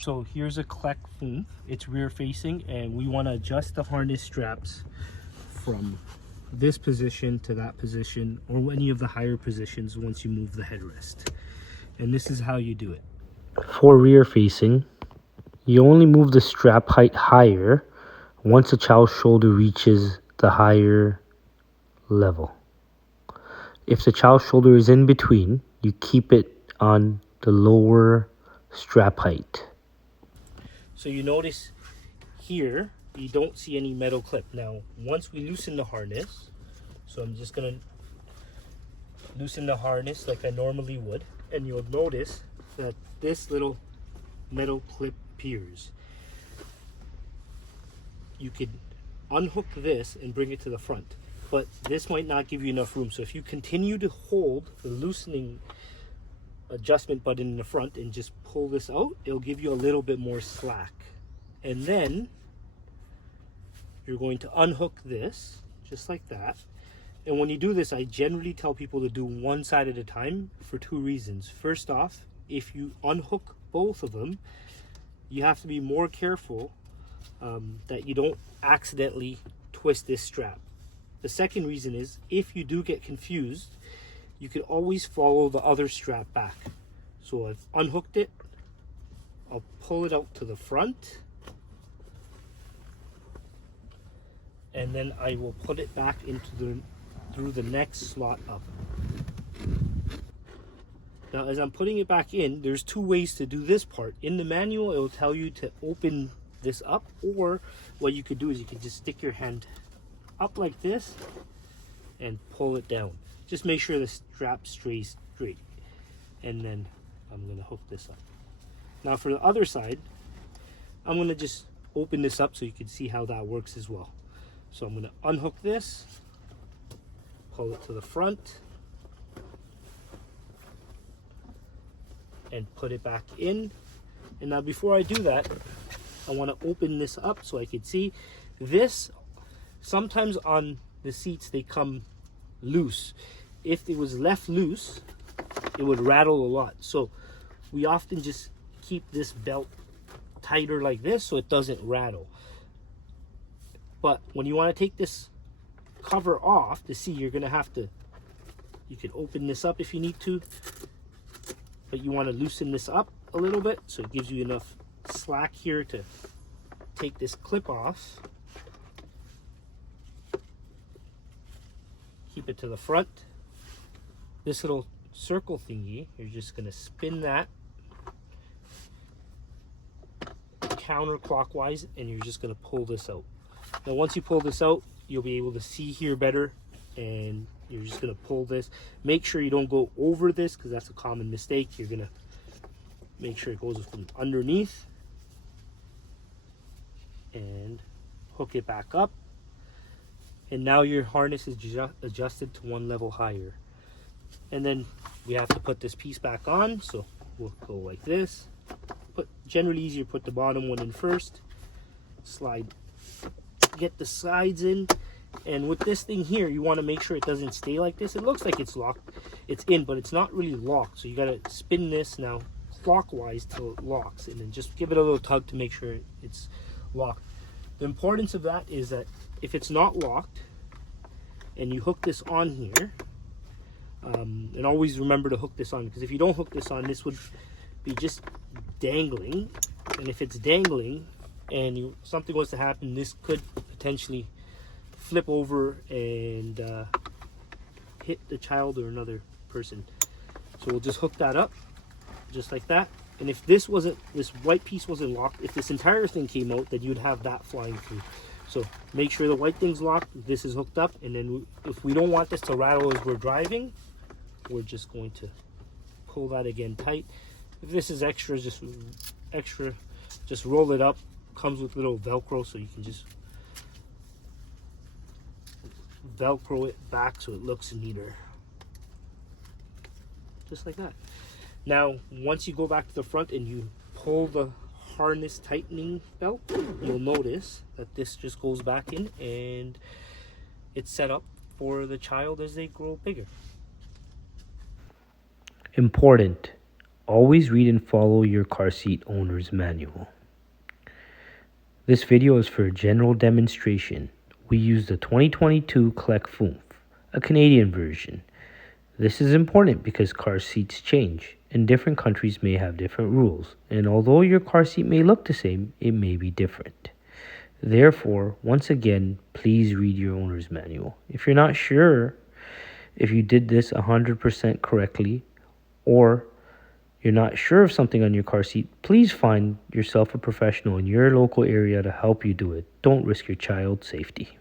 So here's a Clek Foonf. It's rear facing, and we want to adjust the harness straps from this position to that position, or any of the higher positions once you move the headrest. And this is how you do it. For rear facing, you only move the strap height higher once the child's shoulder reaches the higher level. If the child's shoulder is in between, you keep it on the lower strap height. So you notice here, you don't see any metal clip. Now, once we loosen the harness, so I'm just gonna loosen the harness like I normally would, and you'll notice that this little metal clip appears. You could unhook this and bring it to the front, but this might not give you enough room. So if you continue to hold the loosening adjustment button in the front and just pull this out, it'll give you a little bit more slack. And then you're going to unhook this just like that. And when you do this, I generally tell people to do one side at a time for two reasons. First off, if you unhook both of them, you have to be more careful that you don't accidentally twist this strap. The second reason is, if you do get confused, you can always follow the other strap back. So I've unhooked it, I'll pull it out to the front, and then I will put it back into through the next slot up. Now, as I'm putting it back in, there's two ways to do this part. In the manual, it will tell you to open this up, or what you could do is you could just stick your hand up like this and pull it down. Just make sure the strap stays straight, and then I'm going to hook this up. Now for the other side, I'm going to just open this up so you can see how that works as well. So I'm going to unhook this, pull it to the front, and put it back in. And now before I do that, I want to open this up so I can see this. Sometimes on the seats they come loose. If it was left loose, it would rattle a lot. So we often just keep this belt tighter like this so it doesn't rattle. But when you want to take this cover off, to see, you're going to have to, you can open this up if you need to, but you want to loosen this up a little bit so it gives you enough slack here to take this clip off. Keep it to the front. This little circle thingy, you're just going to spin that counterclockwise, and you're just going to pull this out. Now once you pull this out, you'll be able to see here better, and you're just going to pull this. Make sure you don't go over this, because that's a common mistake. You're going to make sure it goes from underneath and hook it back up. And now your harness is adjusted to one level higher. And then we have to put this piece back on, so we'll go like this. Generally easier put the bottom one in first, slide, get the sides in. And with this thing here, you want to make sure it doesn't stay like this. It looks like it's locked, it's in, but it's not really locked. So you got to spin this now clockwise till it locks, and then just give it a little tug to make sure it's locked. The importance of that is that if it's not locked and you hook this on here, and always remember to hook this on, because if you don't hook this on, this would be just dangling. And if it's dangling and something was to happen, this could potentially flip over and hit the child or another person. So we'll just hook that up just like that. And if this white piece wasn't locked, if this entire thing came out, then you'd have that flying through. So make sure the white thing's locked, this is hooked up, and then if we don't want this to rattle as we're driving, we're just going to pull that again tight. If this is extra, just roll it up. Comes with little Velcro, so you can just Velcro it back so it looks neater. Just like that. Now, once you go back to the front and you pull the harness tightening belt, you'll notice that this just goes back in and it's set up for the child as they grow bigger. Important. always read and follow your car seat owner's manual. This video is for a general demonstration. We use the 2022 Clek Foonf, a Canadian version. This is important because car seats change, and different countries may have different rules, and although your car seat may look the same, it may be different. Therefore, once again, please read your owner's manual. If you're not sure if you did this 100% correctly, or you're not sure of something on your car seat, please find yourself a professional in your local area to help you do it. Don't risk your child's safety.